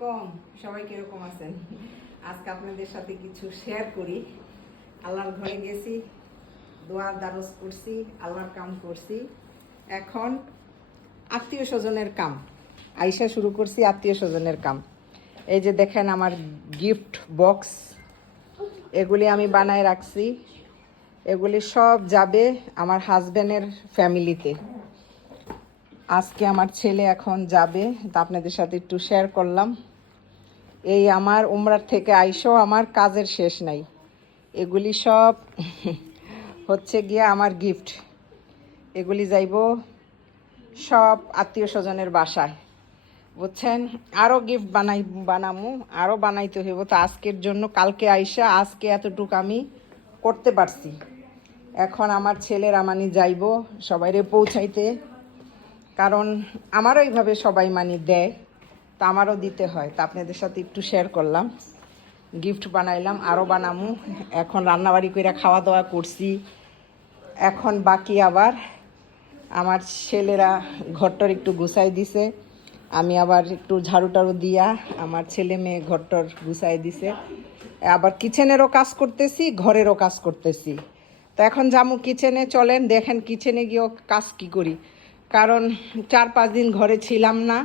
আলাইকুম, সবাই কিরকম আছেন? আজকে আপনাদের সাথে কিছু শেয়ার করি। আল্লাহর ঘরে গেছি, দোয়া দারজ করছি, আল্লাহর কাম করছি। এখন আত্মীয় স্বজনের কাম আইসা শুরু করছি। আত্মীয় স্বজনের কাম, এই যে দেখেন আমার গিফট বক্স, এগুলি আমি বানায় রাখছি। এগুলি সব যাবে আমার হাজব্যান্ডের ফ্যামিলিতে। আজকে আমার ছেলে এখন যাবে, তা আপনাদের সাথে একটু শেয়ার করলাম। এই আমার উমরার থেকে আইসো আমার কাজের শেষ নাই। এগুলি সব হচ্ছে গিয়া আমার গিফট। এগুলি যাইব সব আত্মীয় স্বজনের বাসায়, বুঝছেন। আরও গিফট বানামু, আরও বানাইতে হইব। তো আজকের জন্য কালকে আইসা আজকে এতটুকু আমি করতে পারছি। এখন আমার ছেলের আমানি যাইব সবাইরে পৌঁছাইতে, কারণ আমারও এইভাবে সবাই মানি দেয়, তা আমারও দিতে হয়। তা আপনাদের সাথে একটু শেয়ার করলাম। গিফট বানাইলাম, আরও বানামু। এখন রান্নাবাড়ি করে খাওয়া দাওয়া করছি। এখন বাকি আবার আমার ছেলেরা ঘরটার একটু গুছাই দিছে, আমি আবার একটু ঝাড়ু টাড়ু দিয়া আমার ছেলে মেয়ে ঘরটার গুছাই দিছে। আবার কিচেনেরও কাজ করতেছি, ঘরেরও কাজ করতেছি। তো এখন জামু কিচেনে, চলেন দেখেন কিচেনে গিয়েও কাজ কি করি। কারণ 4-5 দিন ঘরে ছিলাম না,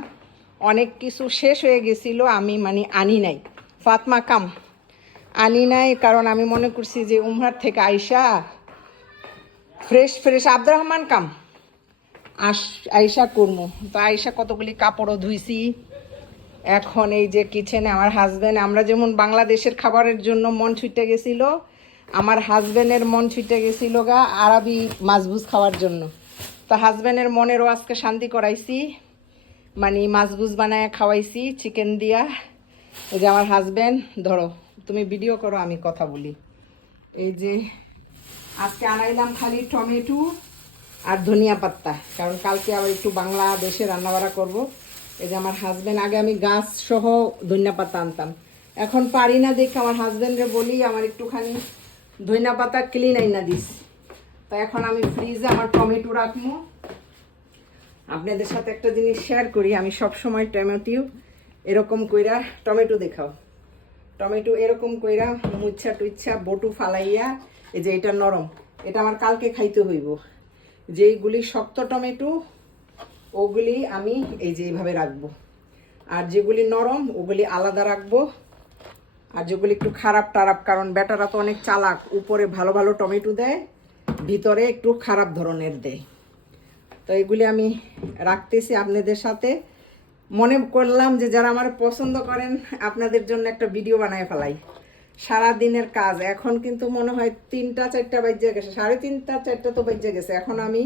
অনেক কিছু শেষ হয়ে গেছিলো, আমি আনি নাই। ফাতমা কাম আনি নাই, কারণ আমি মনে করছি যে উমরার থেকে আইসা ফ্রেশ আব্দুর রহমান কাম আইসা করবো। তো আইসা কতগুলি কাপড়ও ধুইছি। এখন এই যে কিচেনে আমার হাজব্যান্ড, আমরা যেমন বাংলাদেশের খাবারের জন্য মন ছুটে গেছিল, আমার হাজব্যান্ডের মন ছুটে গেছিল গা আরবি মাছভুজ খাওয়ার জন্য। তো হাজব্যান্ডের মনেরও আজকে শান্তি করাইছি, মাছভুজ বানায় খাওয়াইছি চিকেন দিয়া। এই যে আমার হাজব্যান্ড, ধরো তুমি ভিডিও করো, আমি কথা বলি। এই যে আজকে আনাইলাম খালি টমেটো আর ধনিয়া পাত্তা, কারণ কালকে আবার একটু বাংলাদেশে রান্নাবাড়া করব। এই যে আমার হাজব্যান্ড, আগে আমি গাছ সহ ধনিয়া পাতা আনতাম, এখন পারি না দেখে আমার হাজব্যান্ডরে বলি আমার একটুখানি ধনিয়া পাতা ক্লিন আইনা দিস। তো এখন আমি ফ্রিজে আমার টমেটো রাখবো। আপনাদের সাথে একটা জিনিস শেয়ার করি, আমি সব সময় টমেটো এরকম কইরা, টমেটো দেখাও, টমেটো এরকম কইরা মুচ্ছা টুচ্ছা বটু ফালাইয়া, এই যে এটা নরম, এটা আমার কালকে খাইতে হইব। যেইগুলি শক্ত টমেটো ওগুলি আমি এই যে এইভাবে রাখবো, আর যেগুলি নরম ওগুলি আলাদা রাখবো। আর যেগুলি একটু খারাপ টারাপ, কারণ বেটারা তো অনেক চালাক, উপরে ভালো ভালো টমেটো দেয়, ভিতরে একটু খারাপ ধরনের দেয়। তো এগুলি আমি রাখতেছি আপনাদের সাথে। মনে করলাম যে যারা আমার পছন্দ করেন আপনাদের জন্য একটা ভিডিও বানায় ফেলাই। সারা দিনের কাজ, এখন কিন্তু মনে হয় 3টা-4টা বাজে গেছে, 3:30-4টা তো বাজে গেছে। এখন আমি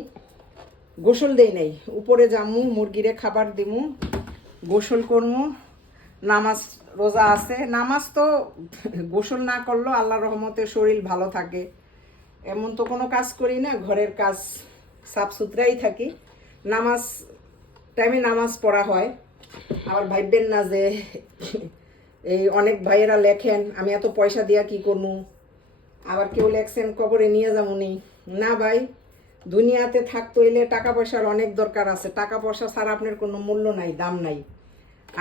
গোসল দেই নাই, উপরে যামু, মুরগিরে খাবার দিমু, গোসল করমু, নামাজ রোজা আছে। নামাজ তো গোসল না করলেও আল্লাহর রহমতে শরীর ভালো থাকে, এমন তো কোনো কাজ করি না, ঘরের কাজ সাফ সুতরাই থাকি। নামাজ টাইমে নামাজ পড়া হয়। আবার ভাববেন না যে এই অনেক ভাইয়েরা লেখেন আমি এত পয়সা দিয়া কি করবো, আবার কেউ লেখছেন কবরে নিয়ে যাবো নি। না ভাই, দুনিয়াতে থাকতে হইলে টাকা পয়সার অনেক দরকার আছে। টাকা পয়সা ছাড়া আপনার কোনো মূল্য নাই, দাম নাই।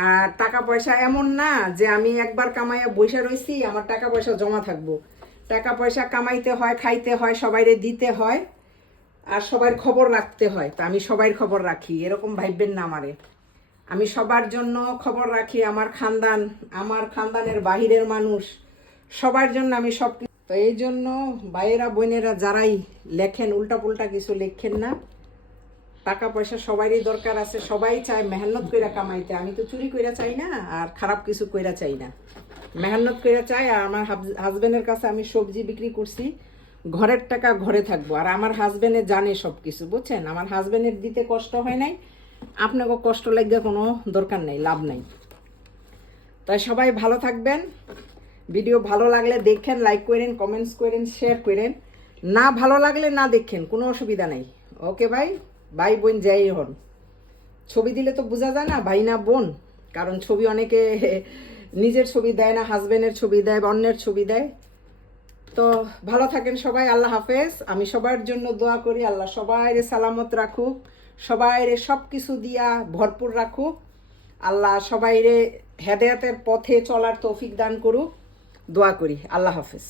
আর টাকা পয়সা এমন না যে আমি একবার কামাইয়া বসে রয়েছি আমার টাকা পয়সা জমা থাকবো। টাকা পয়সা কামাইতে হয়, খাইতে হয়, সবাইরে দিতে হয়, আর সবার খবর রাখতে হয়। তা আমি সবার খবর রাখি, এরকম ভাববেন না আমারে। আমি সবার জন্য খবর রাখি, আমার খানদান, আমার খানদানের বাহিরের মানুষ, সবার জন্য আমি সব। তো এই জন্য ভাইয়েরা বোনেরা যারাই লেখেন উল্টা পুল্টা কিছু লেখেন না। টাকা পয়সা সবারই দরকার আছে, সবাই চায় মেহনত কইরা কামাইতে। আমি তো চুরি কইরা চাই না, আর খারাপ কিছু কইরা চাই না, মেহনত কইরা চাই। আর আমার হাজবেন্ডের কাছে আমি সবজি বিক্রি করছি, ঘরের টাকা ঘরে থাকবো। আর আমার হাজবেন্ডে জানে সব কিছু, বুঝছেন। আমার হাজবেন্ডের দিতে কষ্ট হয় নাই, আপনাকে কষ্ট লাগবে কোনো দরকার নেই, লাভ নাই। তাই সবাই ভালো থাকবেন। ভিডিও ভালো লাগলে দেখেন, লাইক করেন, কমেন্টস করেন, শেয়ার করেন। না ভালো লাগলে না দেখেন, কোনো অসুবিধা নাই। ওকে ভাই, ভাই বোন যাই হন, ছবি দিলে তো বোঝা যায় না ভাই না বোন। কারণ ছবি অনেকে নিজের ছবি দেয় না, হাজবেন্ডের ছবি দেয়, অন্যের ছবি দেয়। তো ভালো থাকেন সবাই, আল্লাহ হাফেজ। আমি সবার জন্য দোয়া করি, আল্লাহ সবাইরে সালামত রাখুক, সবাইরে সব কিছু দিয়া ভরপুর রাখুক, আল্লাহ সবাইরে হেদায়েতের পথে চলার তৌফিক দান করুক। দোয়া করি। আল্লাহ হাফেজ।